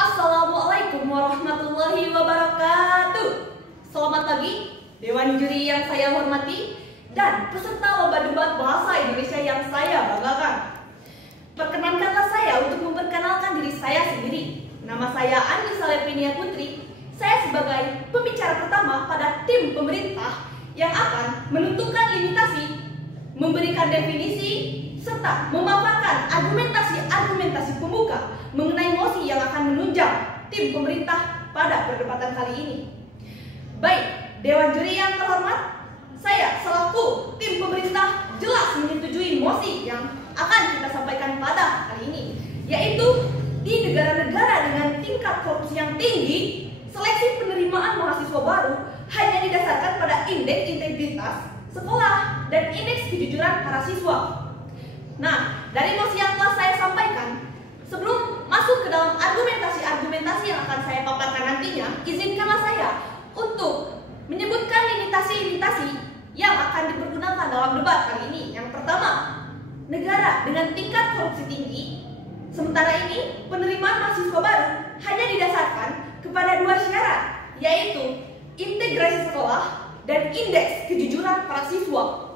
Assalamualaikum warahmatullahi wabarakatuh. Selamat pagi, Dewan Juri yang saya hormati dan peserta lomba debat bahasa Indonesia yang saya banggakan. Perkenankanlah saya untuk memperkenalkan diri saya sendiri. Nama saya Anissa Levinia Putri. Saya sebagai pembicara pertama pada tim pemerintah yang akan menentukan limitasi, memberikan definisi, serta memaparkan argumentasi pembuka mengenai mosi yang akan menunjang tim pemerintah pada perdebatan kali ini. Baik, Dewan Juri yang terhormat, saya selaku tim pemerintah jelas menyetujui mosi yang akan kita sampaikan pada kali ini, yaitu di negara-negara dengan tingkat korupsi yang tinggi, seleksi penerimaan mahasiswa baru hanya didasarkan pada indeks integritas sekolah dan indeks kejujuran para siswa. Nah, dari mosi yang telah saya sampaikan, sebelum masuk ke dalam argumentasi yang akan saya paparkan nantinya, izinkanlah saya untuk menyebutkan limitasi-limitasi yang akan dipergunakan dalam debat kali ini. Yang pertama, negara dengan tingkat korupsi tinggi. Sementara ini, penerimaan mahasiswa baru hanya didasarkan kepada dua syarat, yaitu integrasi sekolah dan indeks kejujuran para siswa.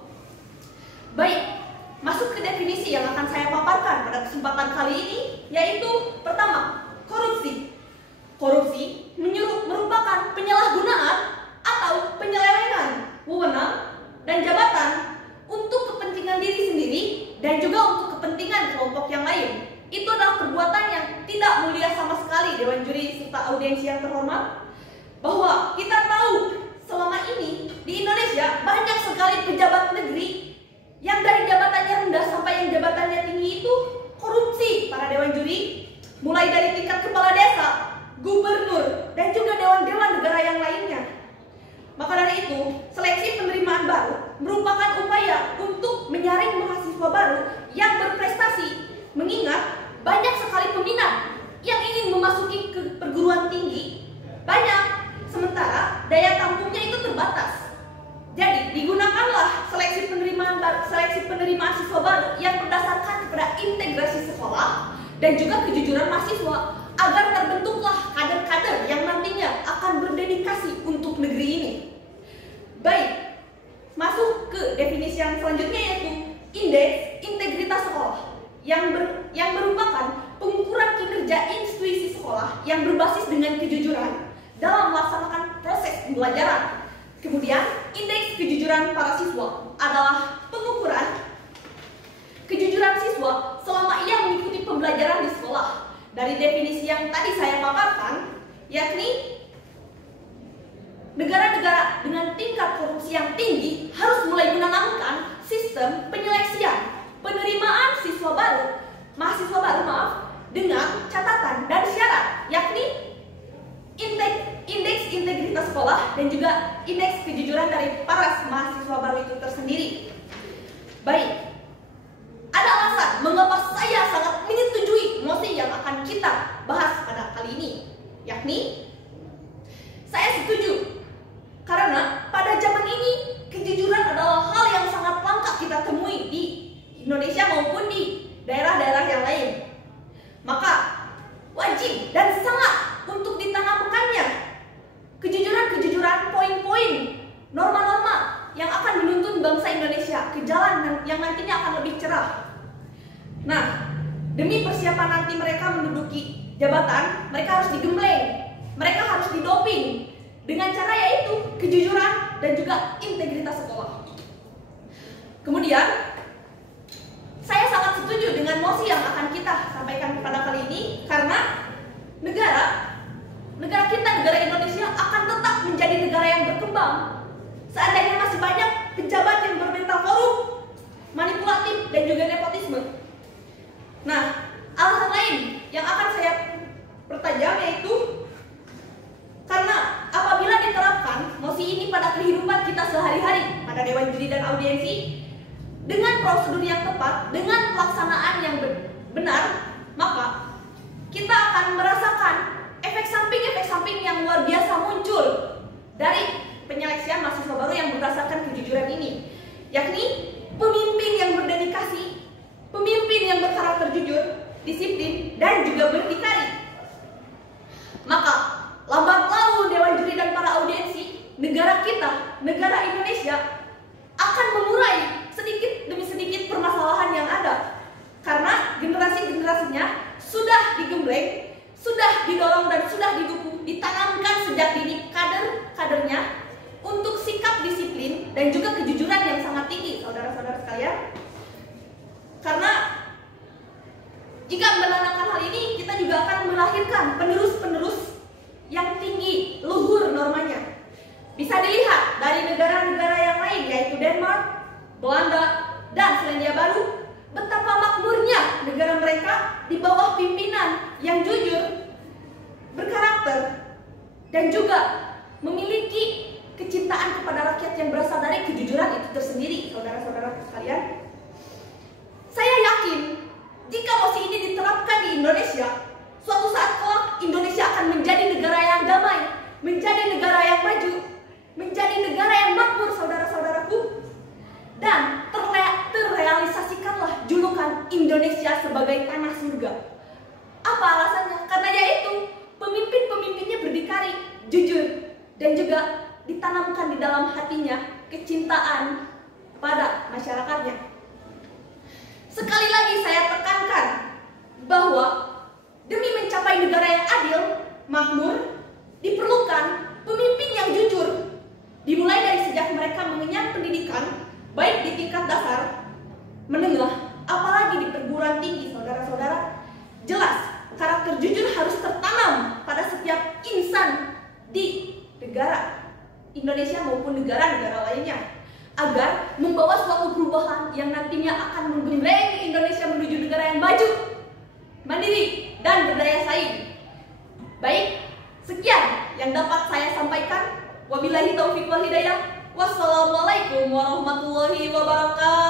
Baik, masuk ke definisi yang akan saya paparkan pada kesempatan kali ini, yaitu pertama, korupsi. Korupsi merupakan penyalahgunaan atau penyelewengan wewenang dan jabatan untuk kepentingan diri sendiri dan juga untuk kepentingan kelompok yang lain. Itu adalah perbuatan yang tidak mulia sama sekali, Dewan Juri serta audiensi yang terhormat, bahwa kita tahu selama ini di Indonesia banyak sekali pejabat negeri yang dari jabatannya rendah sampai yang jabatannya tinggi itu korupsi para Dewan Juri, mulai dari tingkat kepala desa, gubernur, dan juga dewan-dewan negara yang lainnya. Maka dari itu, seleksi penerimaan baru merupakan upaya untuk menyaring mahasiswa baru yang berprestasi, mengingat banyak sekali peminat yang ingin memasuki ke perguruan tinggi, banyak, sementara daya tampungnya itu terbatas. Jadi, digunakanlah seleksi penerimaan siswa baru yang berdasarkan kepada integrasi sekolah dan juga kejujuran mahasiswa, agar terbentuklah kader-kader yang nantinya akan berdedikasi untuk negeri ini. Baik, masuk ke definisi yang selanjutnya, yaitu indeks integritas sekolah yang merupakan pengukuran kinerja institusi sekolah yang berbasis dengan kejujuran dalam melaksanakan proses pembelajaran. Kemudian, indeks kejujuran para siswa adalah pengukuran kejujuran siswa selama ia mengikuti pembelajaran di sekolah. Dari definisi yang tadi saya paparkan, yakni negara-negara dengan tingkat korupsi yang tinggi harus mulai menanamkan sistem penyeleksian penerimaan mahasiswa baru dengan catatan dan syarat, yakni indeks integritas sekolah dan juga indeks kejujuran dari para mahasiswa baru itu tersendiri. Baik, ada alasan mengapa saya sangat menyetujui mosi yang akan kita bahas pada kali ini, yakni saya setuju karena pada zaman ini kejujuran adalah hal yang sangat langka kita temui di Indonesia maupun di daerah-daerah yang lain. Maka wajib dan sangat untuk ditanamkannya kejujuran-kejujuran, poin-poin, norma-norma yang akan menuntun bangsa Indonesia ke jalan yang nantinya akan lebih cerah. Nah, demi persiapan nanti mereka menduduki jabatan, mereka harus digembleng, mereka harus didoping dengan cara yaitu kejujuran dan juga integritas sekolah. Kemudian, saya sangat setuju dengan mosi yang akan kita sampaikan pada kali ini karena negara kita, negara Indonesia akan tetap menjadi negara yang berkembang seandainya masih banyak pejabat yang bermental korup, manipulatif, dan juga nepotisme. Nah, alasan lain yang akan saya pertajam yaitu karena apabila diterapkan mosi ini pada kehidupan kita sehari-hari, pada Dewan Juri dan audiensi, dengan prosedur yang tepat, dengan pelaksanaan yang benar, maka kita akan merasakan efek samping yang luar biasa muncul dari penyeleksian mahasiswa baru yang berdasarkan kejujuran ini, yakni pemimpin yang berdedikasi, pemimpin yang berkarakter jujur, disiplin, dan juga berdikari. gembreng sudah didorong dan sudah didukung, ditanamkan sejak dini kader-kadernya untuk sikap disiplin dan juga kejujuran yang sangat tinggi, saudara-saudara sekalian. Karena jika menanamkan hal ini, kita juga akan melahirkan penerus-penerus yang tinggi, luhur normanya. Bisa dilihat dari negara-negara yang lain, yaitu Denmark, Belanda, dan Selandia Baru, betapa makmurnya negara mereka di bawah pimpinan yang jujur, berkarakter, dan juga memiliki kecintaan kepada rakyat yang berasal dari kejujuran itu tersendiri, saudara-saudara sekalian. Saya yakin jika mosi ini diterapkan di Indonesia, suatu saat kelak Indonesia akan menjadi negara yang damai, menjadi negara yang maju, menjadi negara yang makmur, saudara-saudaraku. Dan terrealisasikanlah julukan Indonesia sebagai tanah surga. Apa alasannya? Karena yaitu pemimpin-pemimpinnya berdikari, jujur, dan juga ditanamkan di dalam hatinya kecintaan pada masyarakatnya. Sekali lagi saya tekankan bahwa demi mencapai negara yang adil, makmur, diperlukan pemimpin yang jujur. Dimulai dari sejak mereka mengenyam pendidikan, baik di tingkat dasar, menengah, apalagi di perguruan tinggi, saudara-saudara. Jelas, karakter jujur harus tertanam pada setiap insan di negara Indonesia maupun negara-negara lainnya, agar membawa suatu perubahan yang nantinya akan menggembleng Indonesia menuju negara yang maju, mandiri, dan berdaya saing. Baik, sekian yang dapat saya sampaikan. Wabillahi taufiq wal hidayah. Wassalamualaikum warahmatullahi wabarakatuh.